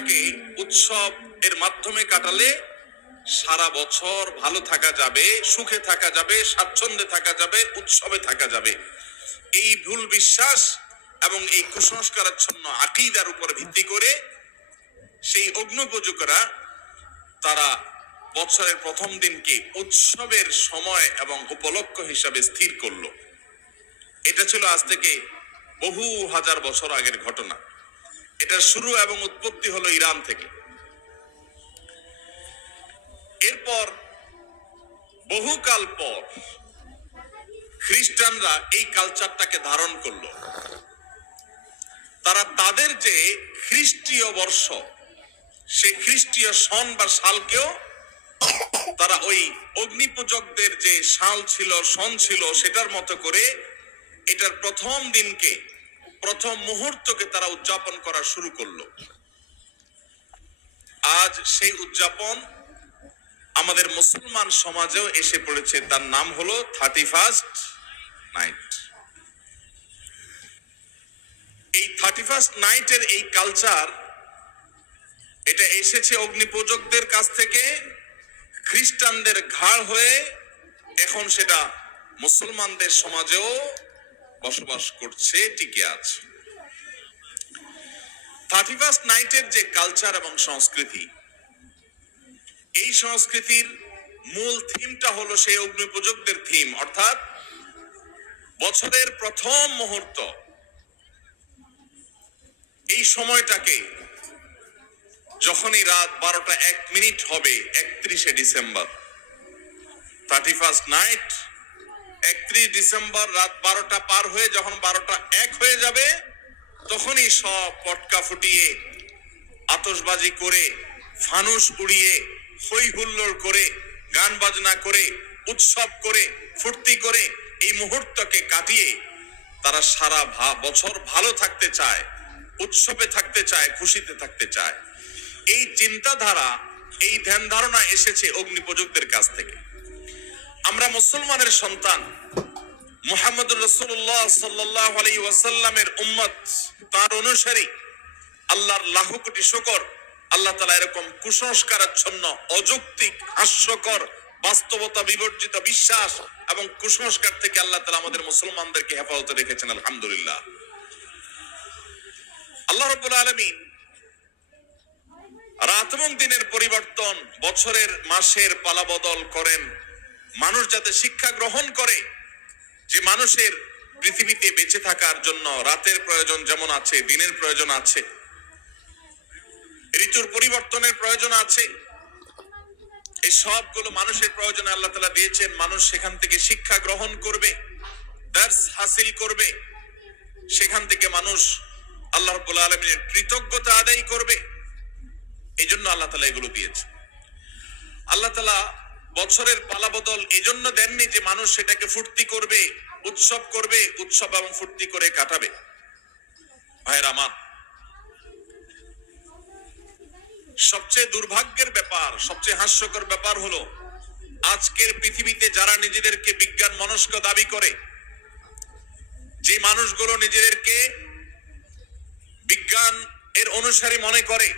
সময়টাকে উৎসব এর মাধ্যমে কাটালে সারা বছর ভালো থাকা যাবে, সুখে থাকা যাবে, স্বাচ্ছন্দ্যে থাকা যাবে, উৎসবে থাকা যাবে। এই ভুল বিশ্বাস এবং এই কুসংস্কারাচ্ছন্ন আকীদার উপর ভিত্তি করে সেই অগ্নিপূজকরা তারা বছরের প্রথম দিনকে উৎসবের সময় এবং উপলক্ষ হিসাবে স্থির করলো। এটা ছিল আজ থেকে বহু হাজার বছর আগের ঘটনা। এটার শুরু এবং উৎপত্তি হলো ইরান থেকে। এরপর বহুকাল পর খ্রিস্টানরা এই কালচারটাকে ধারণ করলো। তারা তাদের যে খ্রিস্টীয় বর্ষ, সেই খ্রিস্টীয় সন বা সালকেও তারা ওই অগ্নিপূজকদের যে সাল ছিল, সন ছিল, সেটার মতো করে এটার প্রথম দিনকে, প্রথম মুহূর্তকে তারা উদযাপন করা শুরু করলো। আজ সেই উদযাপন আমাদের মুসলমান সমাজেও এসে পড়েছে। তার নাম হলো 31st নাইট। এই 31st নাইটের এই কালচার, এটা এসেছে অগ্নিপূজকদের কাছ থেকে, খ্রিস্টানদের ঘাড় হয়ে এখন সেটা মুসলমানদের সমাজেও বসবাস করছে, টিকে আছে। 31st নাইটের যে কালচার এবং সংস্কৃতি, এই সংস্কৃতির মূল থিমটা হলো সেই অগ্নিপূজকদের থিম, অর্থাৎ বছরের প্রথম মুহূর্ত, এই সময়টাকে যখনই রাত 12টা 1 মিনিট হবে 31শে ডিসেম্বর, 31st নাইট, 31 ডিসেম্বর রাত 12টা পার হয়ে যখন 12টা 1 হয়ে যাবে, তখনই সব পটকা ফুটিয়ে, আতশবাজি করে, ফানুস উড়িয়ে, হই হুল্লোড় করে, গান বাজনা করে, উৎসব করে, ফুর্তি করে এই মুহূর্তকে কাটিয়ে তারা সারা বছর ভালো থাকতে চায়, উৎসবে থাকতে চায়, খুশিতে থাকতে চায়। এই চিন্তাধারা, এই ধ্যান ধারণা এসেছে অগ্নিপূজকদের কাছ থেকে। আমরা মুসলমানের সন্তান, মুহাম্মদুর রাসূলুল্লাহ সাল্লাল্লাহু আলাইহি ওয়াসাল্লামের উম্মত, তার অনুসারী। আল্লাহর লাখ কোটি শুকর, আল্লাহ তাআলা এরকম কুসংস্কারাচ্ছন্ন, অযৌক্তিক, হাস্যকর, বাস্তবতা বিবর্জিত বিশ্বাস এবং কুসংস্কার থেকে আল্লাহ তাআলা আমাদের মুসলমানদেরকে হেফাজতে রেখেছেন, আলহামদুলিল্লাহ। আল্লাহ রাব্বুল আলামিন রাত এবং দিনের পরিবর্তন, বছরের মাসের পালাবদল করেন, মানুষ যাতে শিক্ষা গ্রহণ করে যে মানুষের পৃথিবীতে বেঁচে থাকার জন্য রাতের প্রয়োজন যেমন আছে, দিনের প্রয়োজন আছে, ঋতুর পরিবর্তনের প্রয়োজন আছে। এই সবগুলো মানুষের প্রয়োজনে আল্লাহ তাআলা দিয়েছেন। মানুষ সেখান থেকে শিক্ষা গ্রহণ করবে, দার্স হাসিল করবে, সেখান থেকে মানুষ আল্লাহ রাব্বুল আলামিনের কৃতজ্ঞতা আদায় করবে। এই জন্য আল্লাহ তাআলা এগুলো দিয়েছে। আল্লাহ তাআলা বছরের পালাবদল এই জন্য দেননি যে মানুষ সেটাকে ফুর্তি করবে, উৎসব করবে, উৎসব এবং ফুর্তি করে কাটাবে। ভাইরা আমার, সবচেয়ে দুর্ভাগ্যের ব্যাপার, সবচেয়ে হাস্যকর ব্যাপার হলো আজকের পৃথিবীতে যারা নিজেদেরকে বিজ্ঞান মনস্ক দাবি করে, যে মানুষগুলো নিজেদেরকে বিজ্ঞান এর অনুসারী মনে করে,